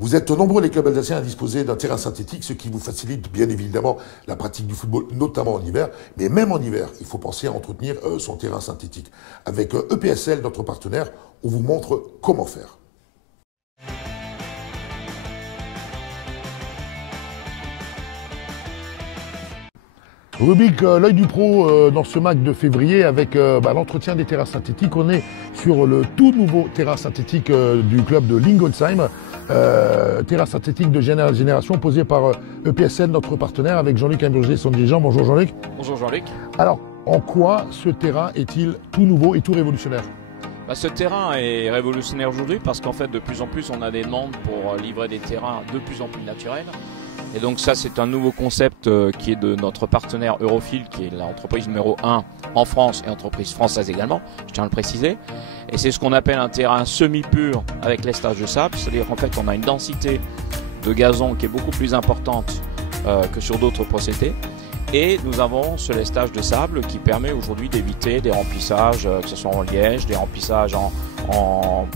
Vous êtes nombreux les clubs alsaciens à disposer d'un terrain synthétique, ce qui vous facilite bien évidemment la pratique du football, notamment en hiver. Mais même en hiver, il faut penser à entretenir son terrain synthétique. Avec EPSL, notre partenaire, on vous montre comment faire. Rubrique l'œil du pro dans ce MAC de février avec l'entretien des terrains synthétiques. On est sur le tout nouveau terrain synthétique du club de Lingolsheim. Terrain synthétique de génération posé par EPSL, notre partenaire, avec Jean-Luc Hamburger, son dirigeant. Bonjour Jean-Luc. Bonjour Jean-Luc. Alors, en quoi ce terrain est-il tout nouveau et tout révolutionnaire ? Ce terrain est révolutionnaire aujourd'hui parce qu'en fait de plus en plus on a des demandes pour livrer des terrains de plus en plus naturels. Et donc ça c'est un nouveau concept qui est de notre partenaire Eurofil, qui est l'entreprise numéro 1 en France et entreprise française également, je tiens à le préciser. Et c'est ce qu'on appelle un terrain semi-pur avec lestage de sable, c'est-à-dire qu'en fait on a une densité de gazon qui est beaucoup plus importante que sur d'autres procédés. Et nous avons ce lestage de sable qui permet aujourd'hui d'éviter des remplissages, que ce soit en liège, des remplissages en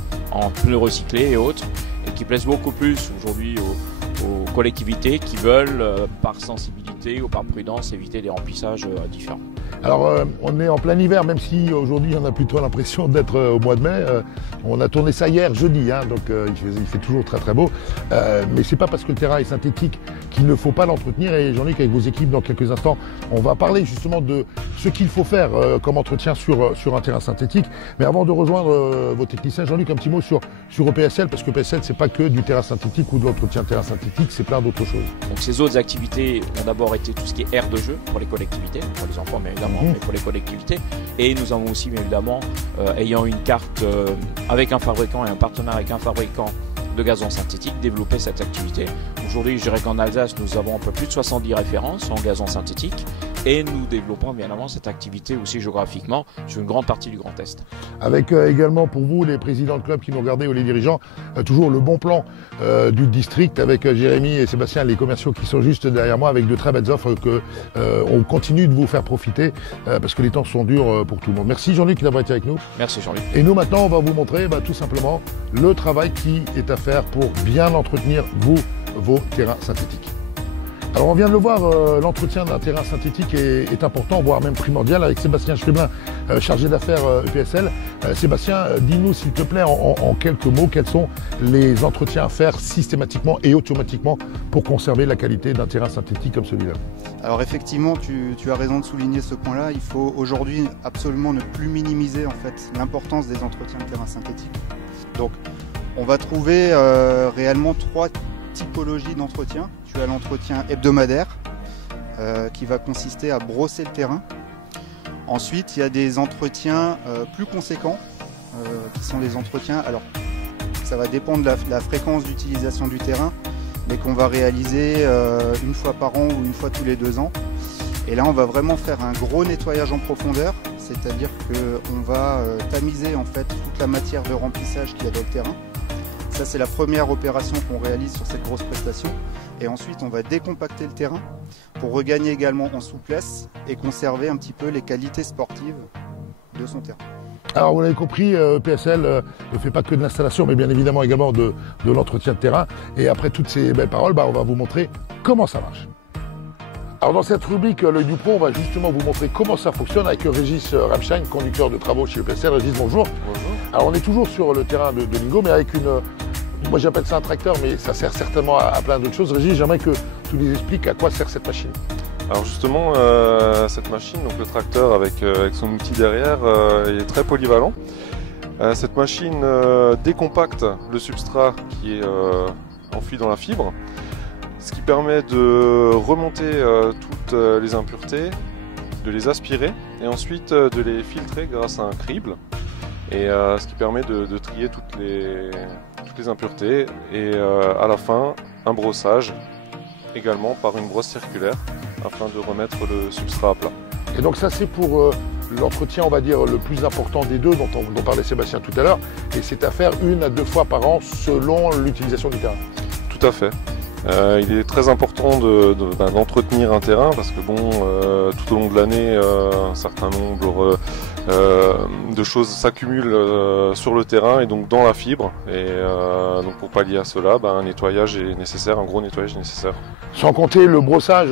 pneus recyclés et autres, et qui plaisent beaucoup plus aujourd'hui aux collectivités qui veulent, par sensibilité ou par prudence, éviter des remplissages différents. Alors, on est en plein hiver, même si aujourd'hui on a plutôt l'impression d'être au mois de mai. On a tourné ça hier, jeudi, donc il fait toujours très très beau. Mais c'est pas parce que le terrain est synthétique qu'il ne faut pas l'entretenir. Et Jean-Luc, avec vos équipes, dans quelques instants, on va parler justement de ce qu'il faut faire comme entretien sur un terrain synthétique. Mais avant de rejoindre vos techniciens, Jean-Luc, un petit mot sur EPSL, parce que EPSL, c'est pas que du terrain synthétique ou de l'entretien de terrain synthétique, c'est plein d'autres choses. Donc ces autres activités ont d'abord été tout ce qui est aire de jeu pour les collectivités, pour les enfants, mais évidemment, mais pour les collectivités. Et nous avons aussi, bien évidemment, ayant une carte avec un fabricant et un partenaire avec un fabricant de gazon synthétique, développer cette activité. Aujourd'hui, je dirais qu'en Alsace, nous avons un peu plus de 70 références en gazon synthétique et nous développons bien évidemment cette activité aussi géographiquement sur une grande partie du Grand Est. Avec également pour vous, les présidents de club qui nous regardaient ou les dirigeants, toujours le bon plan du district avec Jérémy et Sébastien, les commerciaux qui sont juste derrière moi, avec de très belles offres qu'on continue de vous faire profiter parce que les temps sont durs pour tout le monde. Merci Jean-Luc d'avoir été avec nous. Merci Jean-Luc. Et nous maintenant, on va vous montrer tout simplement le travail qui est à faire pour bien entretenir vos terrains synthétiques. Alors on vient de le voir, l'entretien d'un terrain synthétique est important, voire même primordial, avec Sébastien Schweblin, chargé d'affaires EPSL. Sébastien, dis-nous s'il te plaît en quelques mots, quels sont les entretiens à faire systématiquement et automatiquement pour conserver la qualité d'un terrain synthétique comme celui-là? Alors effectivement, tu as raison de souligner ce point-là. Il faut aujourd'hui absolument ne plus minimiser en fait l'importance des entretiens de terrain synthétique. Donc on va trouver réellement trois typologie d'entretien. Tu as l'entretien hebdomadaire qui va consister à brosser le terrain. Ensuite, il y a des entretiens plus conséquents qui sont des entretiens, alors ça va dépendre de la fréquence d'utilisation du terrain, mais qu'on va réaliser une fois par an ou une fois tous les 2 ans. Et là, on va vraiment faire un gros nettoyage en profondeur, c'est-à-dire qu'on va tamiser en fait toute la matière de remplissage qu'il y a dans le terrain. Ça, c'est la première opération qu'on réalise sur cette grosse prestation. Et ensuite, on va décompacter le terrain pour regagner également en souplesse et conserver un petit peu les qualités sportives de son terrain. Alors, vous l'avez compris, EPSL ne fait pas que de l'installation, mais bien évidemment également de l'entretien de terrain. Et après toutes ces belles paroles, on va vous montrer comment ça marche. Alors dans cette rubrique l'œil du pro, on va justement vous montrer comment ça fonctionne avec Régis Ramstein, conducteur de travaux chez EPSL. Régis, bonjour. Bonjour. Alors on est toujours sur le terrain de Lingo, mais avec moi j'appelle ça un tracteur, mais ça sert certainement à plein d'autres choses. Régis, j'aimerais que tu nous expliques à quoi sert cette machine. Alors justement, cette machine, donc le tracteur avec son outil derrière, il est très polyvalent. Cette machine décompacte le substrat qui est enfoui dans la fibre, ce qui permet de remonter toutes les impuretés, de les aspirer et ensuite de les filtrer grâce à un crible, et ce qui permet de trier toutes les impuretés, et à la fin un brossage également par une brosse circulaire afin de remettre le substrat à plat. Et donc ça c'est pour l'entretien, on va dire, le plus important des deux dont parlait Sébastien tout à l'heure, et c'est à faire 1 à 2 fois par an selon l'utilisation du terrain. Tout à fait. Il est très important d'entretenir un terrain parce que bon, tout au long de l'année, un certain nombre de choses s'accumulent sur le terrain et donc dans la fibre. Et donc pour pallier à cela, un nettoyage est nécessaire, un gros nettoyage est nécessaire. Sans compter le brossage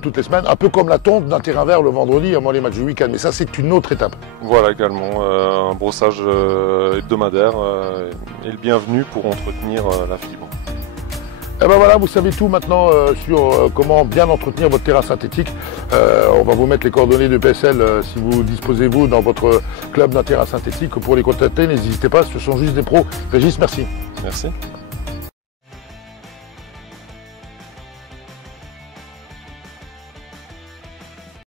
toutes les semaines, un peu comme la tonte d'un terrain vert le vendredi avant les matchs du week-end. Mais ça, c'est une autre étape. Voilà également, un brossage hebdomadaire est le bienvenu pour entretenir la fibre. Et ben voilà, vous savez tout maintenant sur comment bien entretenir votre terrain synthétique. On va vous mettre les coordonnées de PSL si vous disposez vous dans votre club d'un terrain synthétique. Pour les contacter, n'hésitez pas, ce sont juste des pros. Régis, merci. Merci.